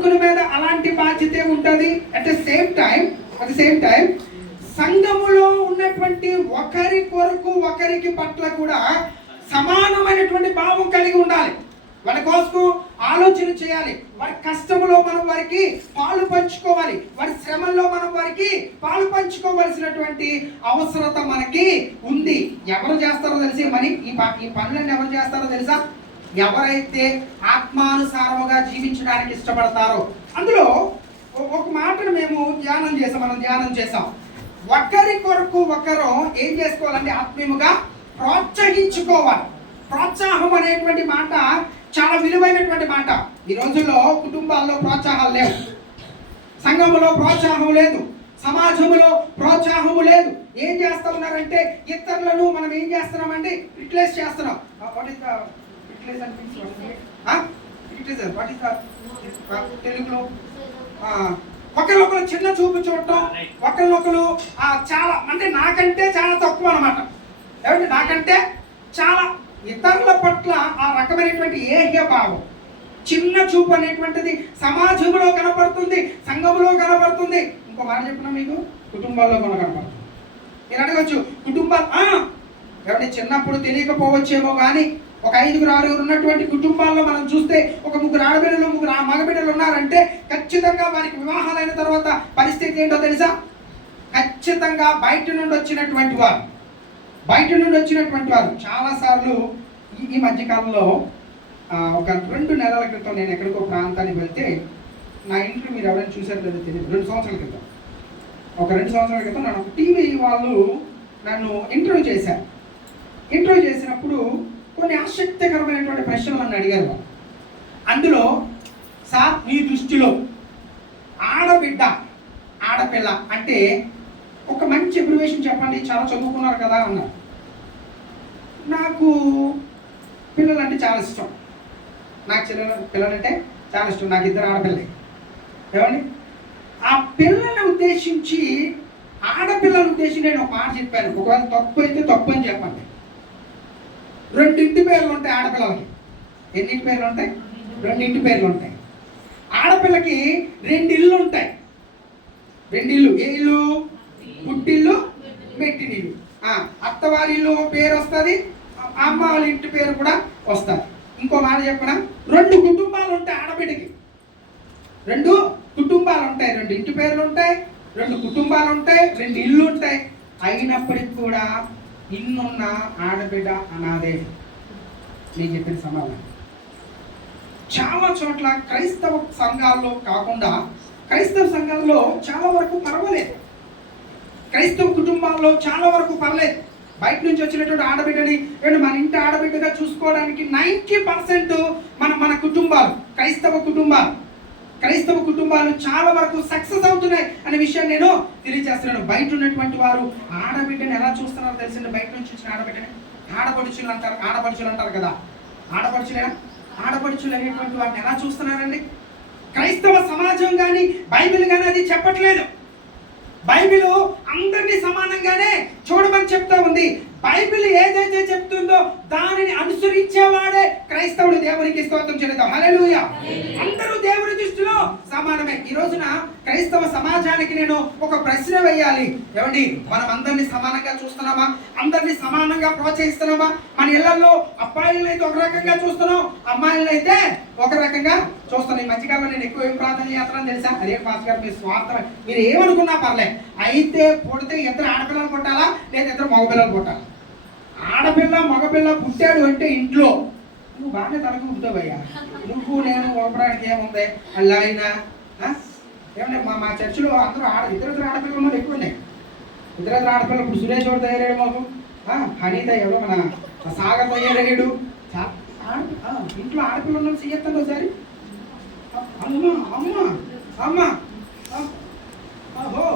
సేవకుల మీద అలాంటి బాధ్యత ఉంటుంది. అట్ ద సేమ్ టైం సంఘములో ఉన్నటువంటి ఒకరి కొరకు ఒకరికి పట్ల కూడా సమానమైనటువంటి భావం కలిగి ఉండాలి. వాళ్ళ కోసం ఆలోచన చేయాలి. వారి కష్టంలో మనం వారికి పాలు పంచుకోవాలి. వారి శ్రమల్లో మనం వారికి పాలు పంచుకోవలసినటువంటి అవసరత మనకి ఉంది. ఎవరు చేస్తారో తెలిసి ఈ పనులన్నీ ఎవరు చేస్తారో తెలుసా? ఎవరైతే ఆత్మానుసారముగా జీవించడానికి ఇష్టపడతారో. అందులో ఒక మాటను మనం ధ్యానం చేసాం. ఒకరి కొరకు ఒకరు ఏం చేసుకోవాలంటే ఆత్మీయముగా ప్రోత్సహించుకోవాలి. ప్రోత్సాహం అనేటువంటి మాట చాలా విలువైనటువంటి మాట. ఈ రోజుల్లో కుటుంబాల్లో ప్రోత్సాహాలు లేవు, సంఘములో ప్రోత్సాహం లేదు, సమాజంలో ప్రోత్సాహము లేదు. ఏం చేస్తా ఉన్నారంటే ఇతరులను మనం ఏం చేస్తున్నామంటే రిప్లేస్ చేస్తున్నాం. తెలుగులో ఒకరినొకరు చిన్న చూపు చూడటం, ఒకరినొకరు చాలా అంటే నాకంటే చాలా తక్కువ అనమాట. ఏమంటే నాకంటే చాలా ఇతరుల పట్ల ఆ రకమైనటువంటి ఏహ్య భావం, చిన్న చూపు అనేటువంటిది సమాజంలో కనపడుతుంది, సంఘంలో కనపడుతుంది. ఇంకో మాట చెప్పినా మీకు కుటుంబాల్లో కూడా కనపడుతుంది. మీరు అడగచ్చు కుటుంబాలు ఎవరి చిన్నప్పుడు తెలియకపోవచ్చేమో కానీ ఒక 5-6 ఉన్నటువంటి కుటుంబాల్లో మనం చూస్తే ఒక 3 ఆడబిడ్డలు 3 మగబిడ్డలు ఉన్నారంటే ఖచ్చితంగా వారికి వివాహాలైన తర్వాత పరిస్థితి ఏంటో తెలుసా? ఖచ్చితంగా బయట నుండి వచ్చినటువంటి వారు చాలాసార్లు ఈ మధ్యకాలంలో ఒక 2 నెలల క్రితం నేను ఎక్కడికో ప్రాంతానికి వెళ్తే నా ఇంట్లో మీరు ఎవరైనా చూసారో లేదో తెలియదు. 2 సంవత్సరాల క్రితం నన్ను టీవీ వాళ్ళు నన్ను ఇంటర్వ్యూ చేశారు. ఇంటర్వ్యూ చేసినప్పుడు కొన్ని ఆసక్తికరమైనటువంటి ప్రశ్నలు నన్ను అడిగారు. అందులో సార్ మీ దృష్టిలో ఆడపిల్ల అంటే ఒక మంచి అబ్రివేషన్ చెప్పండి, చాలా చదువుకున్నారు కదా అన్నారు. నాకు పిల్లలంటే చాలా ఇష్టం. పిల్లలంటే చాలా ఇష్టం. నాకు 2 ఆడపిల్లలే. ఏమండి ఆ పిల్లల్ని ఉద్దేశించి ఆడపిల్లలను ఉద్దేశించి నేను ఒక మాట చెప్పాను. ఒకవేళ తప్పు అయితే తప్పు అని చెప్పండి. 2 ఇంటి పేర్లు ఉంటాయి ఆడపిల్లలకి. ఎన్ని ఇంటి పేర్లు ఉంటాయి? 2 ఇంటి పేర్లు ఉంటాయి. ఆడపిల్లకి 2 ఇళ్ళు ఉంటాయి. 2 ఇళ్ళు. ఏ ఇల్లు? పుట్టిల్లు, మెట్టినిల్లు. అత్తవారి ఇల్లు పేరు వస్తుంది, అమ్మ వాళ్ళ ఇంటి పేరు కూడా వస్తుంది. ఇంకో మాట చెప్పనా, 2 కుటుంబాలు ఉంటాయి ఆడబిడ్డకి. 2 కుటుంబాలు ఉంటాయి, 2 ఇంటి పేర్లు ఉంటాయి, 2 కుటుంబాలు ఉంటాయి, 2 ఇళ్ళు ఉంటాయి. అయినప్పటికీ కూడా ఇన్నున్న ఆడబిడ్డ అనాదే. నేను చెప్పిన సమాధానం చాలా చోట్ల క్రైస్తవ సంఘాల్లో కాకుండా క్రైస్తవ సంఘాల్లో చాలా వరకు పర్వాలేదు. క్రైస్తవ కుటుంబాల్లో చాలా వరకు పర్లేదు. బయట నుంచి వచ్చినటువంటి ఆడబిడ్డని మన ఇంటి ఆడబిడ్డగా చూసుకోవడానికి 90% మన కుటుంబాలు క్రైస్తవ కుటుంబాలు చాలా వరకు సక్సెస్ అవుతున్నాయి అనే విషయాన్ని నేను తెలియజేస్తున్నాను. బయట ఉన్నటువంటి వారు ఆడబిడ్డని ఎలా చూస్తున్నారో తెలిసింది. బయట నుంచి వచ్చిన ఆడబిడ్డని ఆడపడుచులు అంటారు కదా. ఆడపడుచులు అనేటువంటి వాటిని ఎలా చూస్తున్నారండి? క్రైస్తవ సమాజం కానీ బైబిల్ కానీ అది చెప్పట్లేదు. బైబిల్ అందరినీ సమానంగానే చూడమని చెప్తా ఉంది. బైబిల్ ఏదైతే చెప్తుందో దానిని అనుసరించేవాడే క్రైస్తవుడు. దేవునికి స్తోత్రం చెల్లిద్దాం. హల్లెలూయా. అందరూ దేవుని దృష్టిలో సమానమే. ఈ రోజున క్రైస్తవ సమాజానికి నేను ఒక ప్రశ్న వేయాలి. ఏమండి, మనం అందరినీ సమానంగా చూస్తున్నామా? అందరినీ సమానంగా ప్రోత్సహిస్తున్నామా? మన ఇళ్లలో అబ్బాయిలను అయితే ఒక రకంగా చూస్తున్నాం, అమ్మాయిలను అయితే ఒక రకంగా చూస్తున్నాం. ఈ మధ్యకాలంలో నేను ఎక్కువ ఏం ప్రార్థన చేస్తున్నాను తెలుసా? అదే పాస్ గారు మీ స్వార్థం, మీరు ఏమనుకున్నా పర్లేదు. అయితే పుడితే 2 ఆడపిల్లలు పుట్టాలా లేదా 2 మగపిల్లలు పుట్టాలా? ఆడపిల్ల మగపిల్ల పుట్టాడు అంటే ఇంట్లో నువ్వు బాగానే తనకు పుట్టావయ్యా. నువ్వు నేను ఒప్పడానికి ఏముంది? అలా అయినా ఏమంటే మా చర్చిలో అందరూ ఇద్దరు ఆడపిల్లలు ఉన్నారు. ఎక్కువ ఉన్నాయి 2 ఆడపిల్లలు. ఇప్పుడు సురేష్ వాడు తయారయ్యాడు, మాకు హనీత ఎవడో మన సాగర్ తయారయ్యాడు. ఇంట్లో ఆడపిల్ల ఉన్న చెయ్యొద్దండి ఒకసారి. అమ్మ అమ్మ అమ్మ ఓహో